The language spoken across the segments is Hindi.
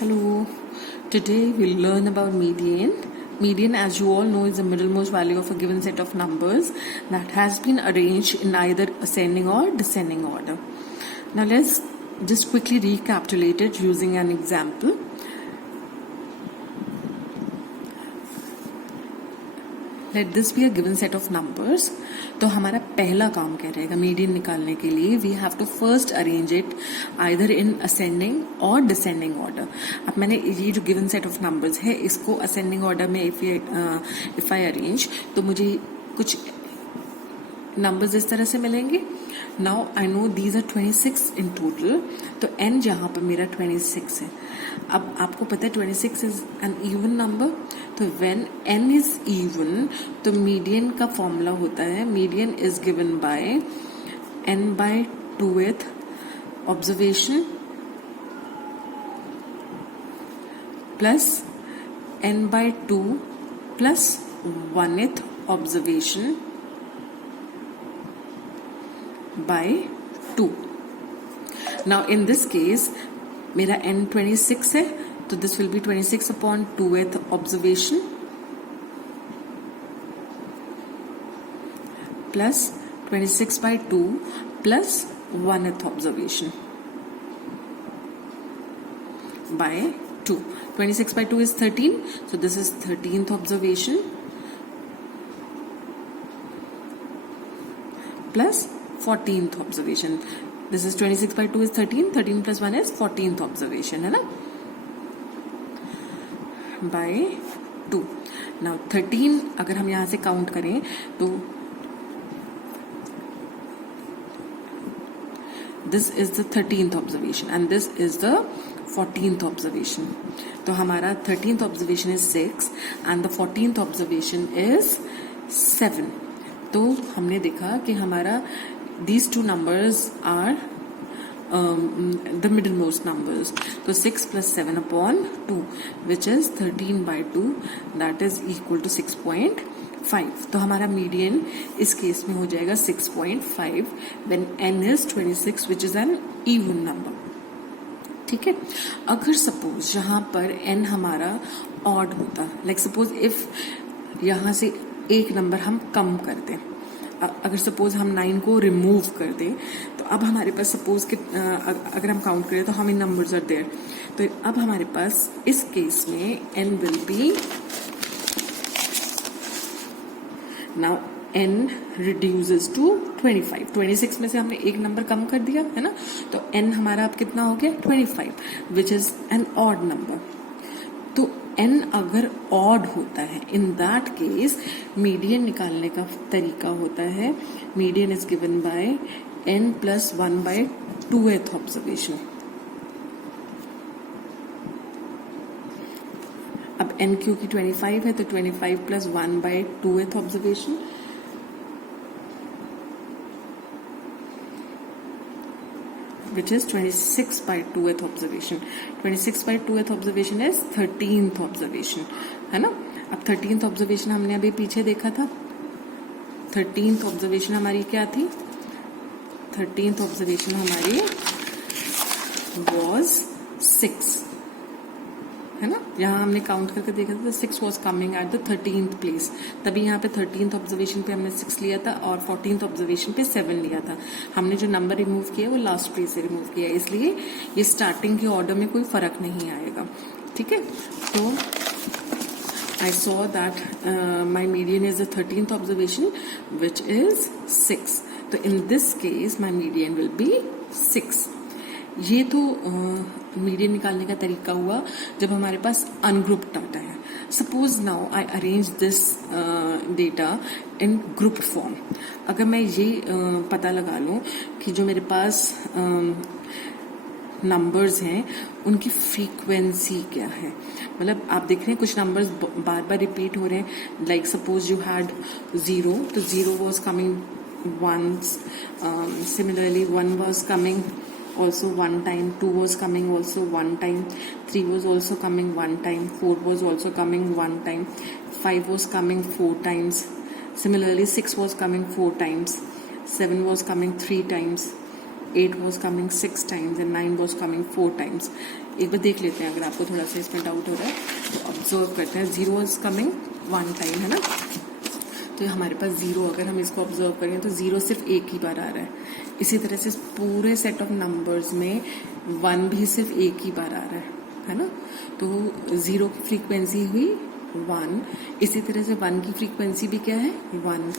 Hello, today we'll learn about median. Median, as you all know, is the middlemost value of a given set of numbers that has been arranged in either ascending or descending order. Now let's just quickly recapitulate it using an example. Let this be a given set of numbers. तो हमारा पहला काम क्या रहेगा मीडियन निकालने के लिए we have to first arrange it either in ascending और डिसेंडिंग ऑर्डर. अब मैंने ये जो गिवन सेट ऑफ नंबर्स है इसको असेंडिंग ऑर्डर में इफ आई अरेंज तो मुझे कुछ नंबर्स इस तरह से मिलेंगे. Now I know these are 26 in total. तो n जहां पर मेरा 26 है. अब आपको पता है 26 इज एन इवन नंबर. तो व्हेन n इज इवन तो मीडियन का फॉर्मूला होता है median is given by n by 2th observation plus n by 2 plus 1th observation by 2. Now in this case मेरा n 26 है तो this will be 26 upon 2th observation plus 26 by 2 plus 1th observation by 2. 26 by 2 is 13, so this is 13th observation plus 14th observation. This is 26 by 2 is 13. 13 plus 1 is 14th observation, है ना? By 2. Now 13 अगर हम यहाँ से काउंट करें तो this is the 13th observation and this is the 14th observation. तो हमारा 13th observation is 6 and the 14th observation is 7. तो हमने देखा कि हमारा these two numbers are the middlemost numbers. So 6 plus 7 upon 2 which is 13 by 2 that is equal to 6.5. तो हमारा मीडियन इस केस में हो जाएगा 6.5 when n is 26 which is an even number. ठीक है. अगर सपोज यहाँ पर n हमारा ऑड होता लाइक सपोज इफ यहाँ से एक नंबर हम कम कर दें. अगर सपोज हम 9 को रिमूव कर दें तो अब हमारे पास सपोज कि अगर हम काउंट करें तो how many numbers are there. तो अब हमारे पास इस केस में n will be now n reduces to 25. 26 में से हमने एक नंबर कम कर दिया है ना. तो n हमारा अब कितना हो गया 25 which is an odd number. तो n अगर ऑड होता है इन दैट केस मीडियन निकालने का तरीका होता है median is given by n plus 1 by 2th observation. अब n क्योंकि 25 है तो 25 plus 1 by 2th observation which is 26 by 2th observation. 26 by 2th observation is 13th observation, है ना. अब 13th observation हमने अभी पीछे देखा था. 13th observation हमारी क्या थी. 13th observation हमारी was 6, है ना. यहाँ हमने काउंट करके देखा था 6 was coming at the 13th place. तभी यहाँ पे 13th ऑब्जर्वेशन पे हमने 6 लिया था और 14th ऑब्जर्वेशन पे 7 लिया था. हमने जो नंबर रिमूव किया वो लास्ट प्लेस से रिमूव किया इसलिए ये स्टार्टिंग के ऑर्डर में कोई फर्क नहीं आएगा. ठीक है. तो I saw that my median is the 13th observation which is 6. तो in this case my median will be 6. ये तो मीडियन निकालने का तरीका हुआ जब हमारे पास अनग्रुप डाटा है. Suppose now I arrange this data in group form. अगर मैं ये पता लगा लूं कि जो मेरे पास नंबर्स हैं उनकी फ्रीक्वेंसी क्या है. मतलब आप देख रहे हैं कुछ नंबर्स बार बार रिपीट हो रहे हैं. लाइक सपोज यू हैड 0 तो 0 was coming once. Similarly 1 was coming also one time, 2 was coming also one time, 3 was also coming one time, 4 was also coming one time, 5 was coming 4 times, similarly 6 was coming 4 times, 7 was coming 3 times, 8 was coming 6 times and 9 was coming 4 times. एक बार देख लेते हैं, अगर आपको थोड़ा सा इसमें डाउट हो रहा है तो ऑब्जर्व करते हैं। 0 इज कमिंग 1 टाइम, है ना। तो हमारे पास 0, अगर हम इसको ऑब्जर्व करें तो 0 सिर्फ एक ही बार आ रहा है। इसी तरह से पूरे सेट ऑफ नंबर्स में 1 भी सिर्फ एक ही बार आ रहा है ना। तो 0 की फ्रीक्वेंसी हुई 1, इसी तरह से 1 की फ्रीक्वेंसी भी क्या है 1,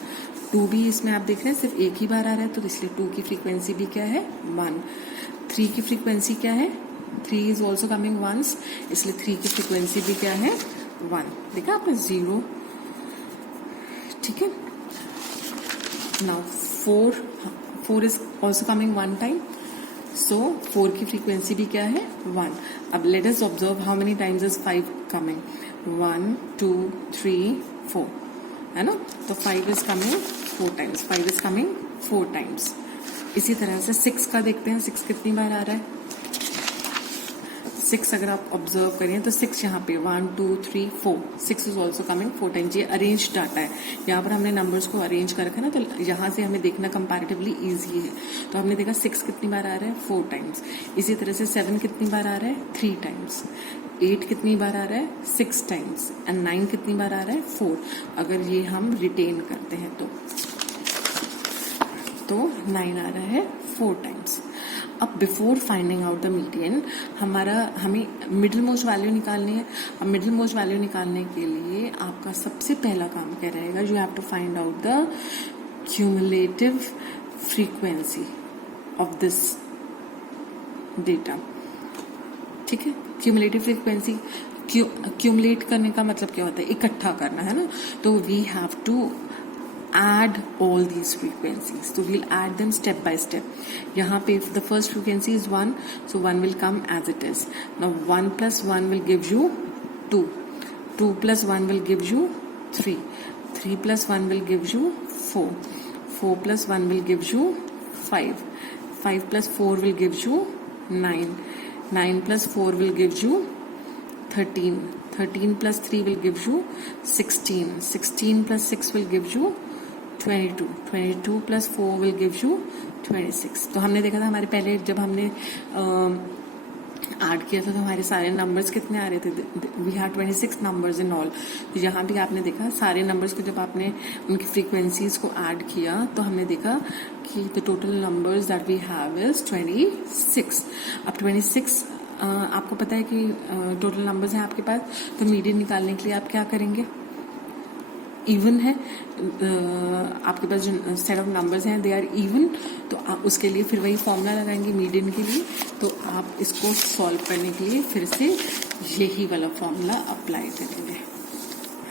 2 भी इसमें आप देख रहे हैं सिर्फ एक ही बार आ रहा है, तो इसलिए 2 की फ्रीक्वेंसी भी क्या है 1। 3 की फ्रीक्वेंसी क्या है, 3 इज ऑल्सो कमिंग वंस, इसलिए 3 की फ्रीक्वेंसी भी क्या है 1। देखा आपने 0, ठीक है। Now 4 is also coming 1 time, so 4 की फ्रीक्वेंसी भी क्या है 1। अब let us observe how many times is 5 coming, 1 2 3 4, है ना। तो 5 is coming 4 times, 5 is coming 4 times. इसी तरह से 6 का देखते हैं, 6 कितनी बार आ रहा है। 6 अगर आप ऑब्जर्व करें तो 6 यहाँ पे 1 2 3 4, 6 इज ऑल्सो कमिंग 4 टाइम्स। ये अरेंज डाटा है, यहाँ पर हमने नंबर्स को अरेंज कर रखा है ना, तो यहाँ से हमें देखना कंपैरेटिवली इजी है। तो हमने देखा 6 कितनी बार आ रहा है 4 टाइम्स। इसी तरह से 7 कितनी बार आ रहा है 3 टाइम्स। 8 कितनी बार आ रहा है 6 टाइम्स, एंड 9 कितनी बार आ रहा है 4। अगर ये हम रिटेन करते हैं तो 9 आ रहा है 4 टाइम्स। अब before finding out the median हमें मिडिल मोस्ट वैल्यू निकालनी है। अब मिडिल मोस्ट वैल्यू निकालने के लिए आपका सबसे पहला काम क्या रहेगा, you have to find out the cumulative frequency of this data, ठीक है। क्यूमुलेटिव फ्रीक्वेंसी, क्यूमुलेट करने का मतलब क्या होता है, इकट्ठा करना, है ना। तो we have to add all these frequencies, so we'll add them step by step. यहाँ पे if the first frequency is 1, so 1 will come as it is. Now 1 plus 1 will give you 2, 2 plus 1 will give you 3, 3 plus 1 will give you 4, 4 plus 1 will give you 5, 5 plus 4 will give you 9, 9 plus 4 will give you 13, 13 plus 3 will give you 16, 16 plus 6 will give you 22, 22 plus 4 will give you 26। तो हमने देखा था हमारे पहले जब हमने ऐड किया था तो हमारे सारे नंबर्स कितने आ रहे थे, we had 26 numbers in all. तो यहाँ भी आपने देखा सारे नंबर्स को जब आपने उनकी फ्रीक्वेंसीज को ऐड किया तो हमने देखा कि the total numbers that we have is 26। अब 26 आपको पता है कि टोटल नंबर्स हैं आपके पास, तो मीडियन निकालने के लिए आप क्या करेंगे, इवन है आपके पास जो सेट ऑफ नंबर्स हैं दे आर इवन, तो आप उसके लिए फिर वही फॉर्मूला लगाएंगे मीडियन के लिए। तो आप इसको सॉल्व करने के लिए फिर से यही वाला फॉर्मूला अप्लाई करेंगे,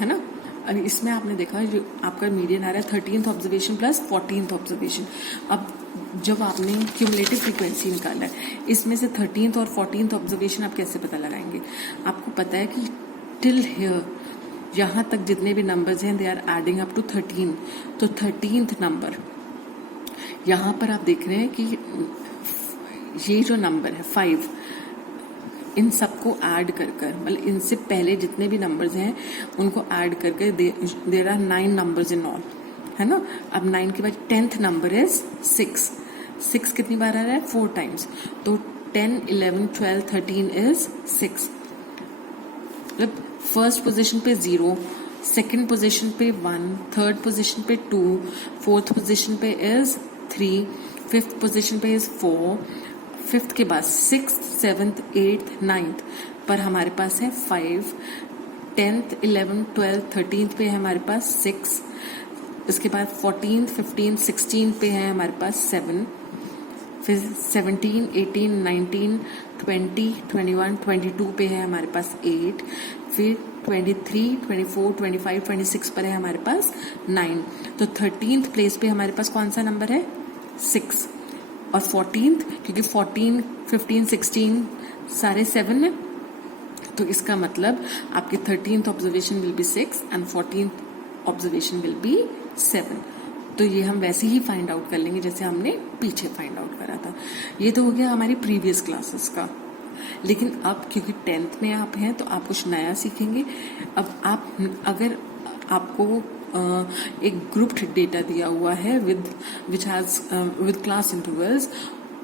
है ना। और इसमें आपने देखा जो आपका मीडियन आ रहा है 13th observation plus 14th observation. अब जब आपने क्यूमुलेटिव फ्रीक्वेंसी निकाला है, इसमें से 13th और 14th ऑब्जर्वेशन आप कैसे पता लगाएंगे। आपको पता है कि टिल हियर यहाँ तक जितने भी नंबर्स हैं they are adding up to 13, तो 13th नंबर यहाँ पर आप देख रहे हैं कि ये जो नंबर है 5, इन सबको ऐड कर मतलब इनसे पहले जितने भी नंबर्स हैं उनको ऐड करके there are 9 numbers in all, है ना। अब 9 के बाद 10th नंबर इज 6, 6 कितनी बार आ रहा है 4 टाइम्स, तो 10 11 12 13 इज 6। मतलब फर्स्ट पोजीशन पे 0, सेकंड पोजीशन पे 1, थर्ड पोजीशन पे 2, फोर्थ पोजीशन पे इज 3, फिफ्थ पोजीशन पे इज 4, फिफ्थ के बाद 6, 7th 8th 9th पर हमारे पास है 5, 10th 11 12 13th पे है हमारे पास 6, उसके बाद 14th 15th 16th पे है हमारे पास 7, फिर 17 18 19 20 21 22 पे है हमारे पास 8, फिर 23 24 25 26 पर है हमारे पास 9। तो 13th प्लेस पे हमारे पास कौन सा नंबर है 6, और 14th क्योंकि 14 15 16 सारे 7 है, तो इसका मतलब आपके 13th observation will be 6 and 14th observation will be 7। तो ये हम वैसे ही फाइंड आउट कर लेंगे जैसे हमने पीछे फाइंड आउट करा था। ये तो हो गया हमारी प्रीवियस क्लासेस का। लेकिन अब क्योंकि 10th में आप हैं तो आप कुछ नया सीखेंगे। अब आप अगर आपको एक ग्रुप्ड डेटा दिया हुआ है विद क्लास इंटरवल्स,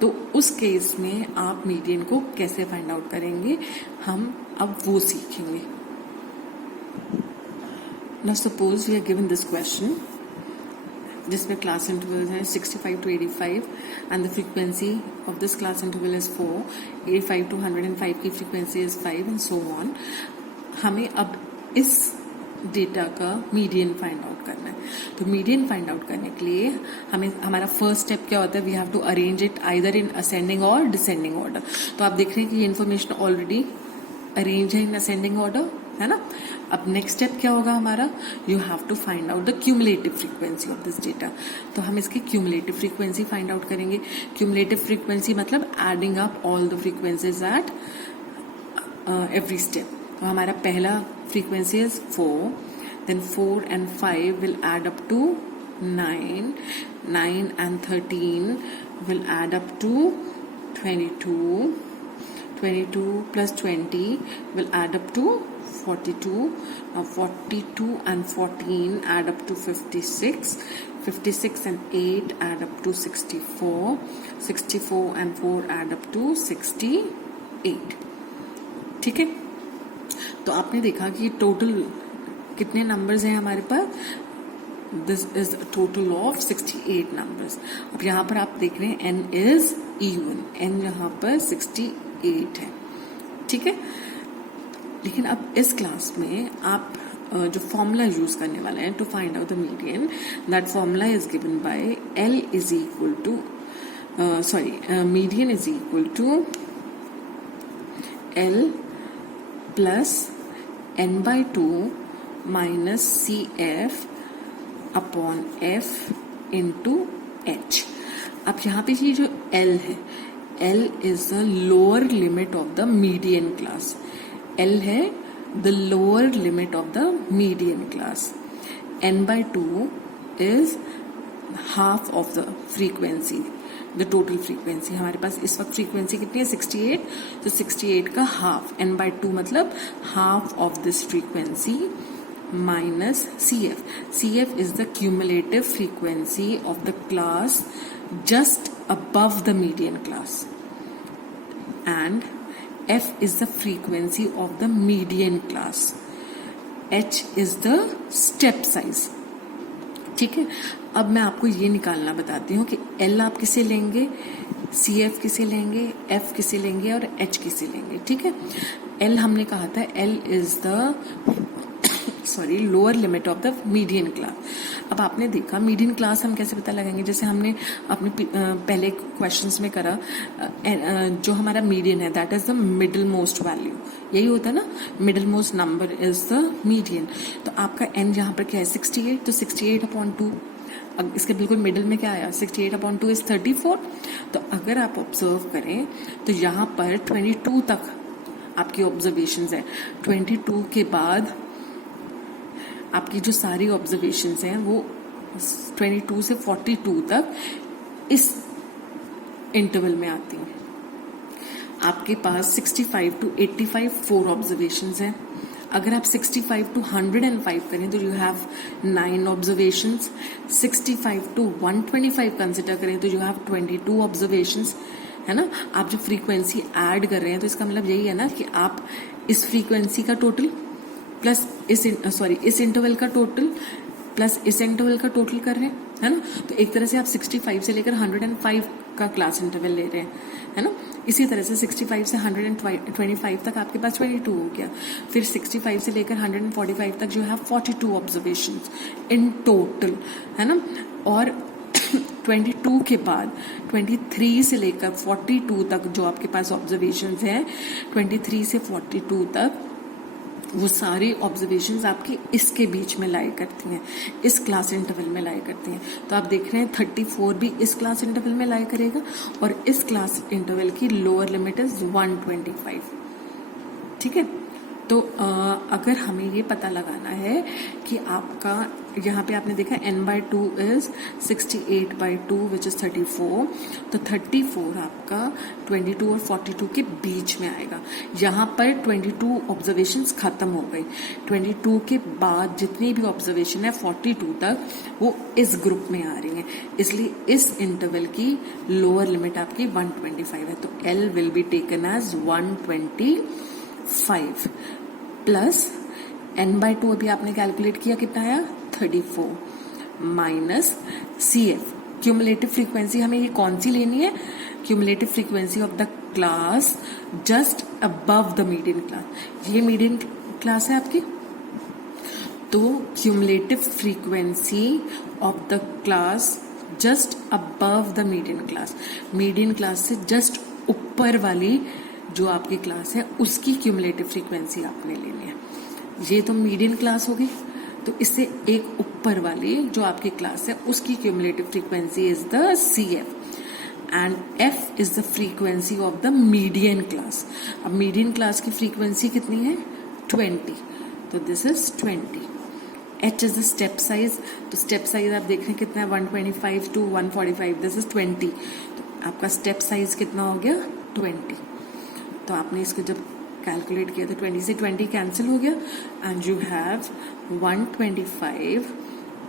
तो उस केस में आप मीडियन को कैसे फाइंड आउट करेंगे, हम अब वो सीखेंगे. Now suppose we are given this question जिसमें क्लास इंटरवल है 65 to 85 and the frequency of this class interval is 4, 85 to 105 की frequency is 5 and so on. हमें अब इस डेटा का मीडियन फाइंड आउट करना है. तो मीडियन फाइंड आउट करने के लिए हमें हमारा फर्स्ट स्टेप क्या होता है, we have to arrange it either in ascending और डिसेंडिंग ऑर्डर. तो आप देख रहे हैं कि ये इन्फॉर्मेशन ऑलरेडी अरेंज है इन असेंडिंग ऑर्डर, है ना. अब नेक्स्ट स्टेप क्या होगा हमारा, you have to find out the cumulative frequency of this data. तो हम इसकी क्यूमुलेटिव फ्रीक्वेंसी फाइंड आउट करेंगे. क्यूमुलेटिव फ्रीक्वेंसी मतलब adding up all the frequencies at every step. तो हमारा पहला frequency is 4, then 4 and 5 will add up to 9, 9 and 13 will add up to 22, 22 plus 20 will add up to 42. Now 42 and 14 add up to 56, 56 and 8 add up to 64, 64 and 4 add up to 68. ठीक है. तो आपने देखा कि टोटल कितने नंबर्स हैं हमारे पास, this is total of 68 numbers. अब यहाँ पर आप देख रहे हैं n इज इवन, n यहाँ पर 68 है. ठीक है. लेकिन अब इस क्लास में आप जो फॉर्मूला यूज करने वाले हैं to find out the median, that formula is given by L is equal to median is equal to L plus n/2 minus CF upon F into H. अब यहाँ पे ये जो L है, L is the lower limit of the median class. L है the lower limit of the median class. n/2 is half of the frequency, the total frequency. हमारे पास इस वक्त फ्रीक्वेंसी कितनी है 68, तो 68 का हाफ, n/2 मतलब half of this frequency minus CF. CF is the cumulative frequency of the class just above the median class, and F is the frequency of the median class. H is the step size. ठीक है. अब मैं आपको ये निकालना बताती हूँ कि L आप किसे लेंगे, CF किसे लेंगे, F किसे लेंगे और H किसे लेंगे. ठीक है. L हमने कहा था L is the lower limit of the median class. अब आपने देखा मीडियन क्लास हम कैसे पता लगाएंगे, जैसे हमने अपने पहले क्वेश्चंस में करा, जो हमारा मीडियन है that is the middle most value. यही होता है ना, middle most number is the median. तो आपका n यहाँ पर क्या है 68, तो 68/2. अब इसके बिल्कुल मिडिल में क्या आया 68/2 इज 34. तो अगर आप ऑब्जर्व करें तो यहाँ पर 22 तक आपकी ऑब्जर्वेशंस है. 22 के बाद आपकी जो सारी ऑब्जर्वेशंस हैं वो 22 से 42 तक इस इंटरवल में आती हैं. आपके पास 65 to 85 4 ऑब्जर्वेशंस हैं. अगर आप 65 to 105 करें तो you have 9 observations. 65 to 125 consider करें तो यू हैव 22 ऑब्जर्वेशंस, है ना. आप जो फ्रीक्वेंसी ऐड कर रहे हैं तो इसका मतलब यही है ना कि आप इस फ्रीक्वेंसी का टोटल प्लस इस इंटरवल का टोटल प्लस इस इंटरवल का टोटल कर रहे हैं, है ना. तो एक तरह से आप 65 से लेकर 105 का क्लास इंटरवल ले रहे हैं, है ना. इसी तरह से 65 से 125 तक आपके पास 22 हो गया. फिर 65 से लेकर 145 तक जो है 42 ऑब्जर्वेशंस इन टोटल, है ना. और 22 के बाद 23 से लेकर 42 तक जो आपके पास ऑब्जर्वेशंस हैं, 23 से 42 तक वो सारी ऑब्जर्वेशंस आपकी इसके बीच में लाई करती हैं, इस क्लास इंटरवल में लाई करती हैं. तो आप देख रहे हैं 34 भी इस क्लास इंटरवल में लाई करेगा और इस क्लास इंटरवल की लोअर लिमिट इज 125. ठीक है. तो अगर हमें ये पता लगाना है कि आपका यहाँ पे आपने देखा n/2 इज 68/2 विच इज 34, तो 34 आपका 22 और 42 के बीच में आएगा। यहाँ पर 22 ऑब्जर्वेशंस खत्म हो गई, 22 के बाद जितनी भी ऑब्जर्वेशन है 42 तक वो इस ग्रुप में आ रही है, इसलिए इस इंटरवल की लोअर लिमिट आपकी 125 है। तो L will be taken as 125 plus n/2 अभी आपने कैलकुलेट किया कितना आया 34 माइनस CF क्यूमुलेटिव फ्रीक्वेंसी हमें ये कौन सी लेनी है, cumulative frequency of the class just above the median class. ये मीडियन क्लास है आपकी, तो cumulative frequency of the class just above the median class, median class से जस्ट ऊपर वाली जो आपकी क्लास है उसकी क्यूमुलेटिव फ्रीक्वेंसी आपने लेनी है। ये तो मीडियन क्लास होगी, तो इससे एक ऊपर वाली जो आपकी क्लास है उसकी cumulative frequency is the CF and F is the frequency of the median class. अब मीडियन क्लास की फ्रीक्वेंसी कितनी है 20, तो this is 20। H is the step size, तो स्टेप साइज आप देख रहे हैं कितना है 125 to 145, दिस इज 20, तो आपका स्टेप साइज कितना हो गया 20। तो आपने इसको जब कैलकुलेट किया तो 20 से 20 कैंसिल हो गया एंड यू हैव 125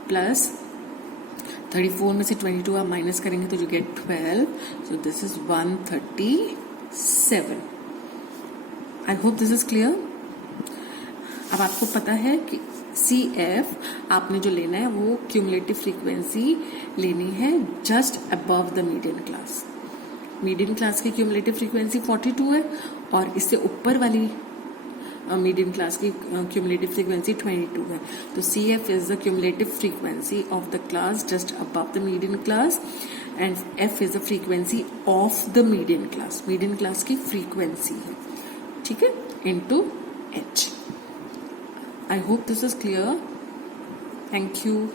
प्लस 34 में से 22 आप माइनस करेंगे तो you get 12, so this is 137। I hope this is clear. अब आपको पता है कि CF आपने जो लेना है वो क्यूमुलेटिव फ्रीक्वेंसी लेनी है just above the median class. Median class की क्यूमुलेटिव फ्रीक्वेंसी 42 है और इससे ऊपर वाली मीडियन क्लास की क्यूमुलेटिव फ्रीक्वेंसी 22 है, तो CF is the cumulative frequency of the class just above the median class and F is the frequency of the median class, median class की फ्रीक्वेंसी है, ठीक है, into H। I hope this is clear. Thank you.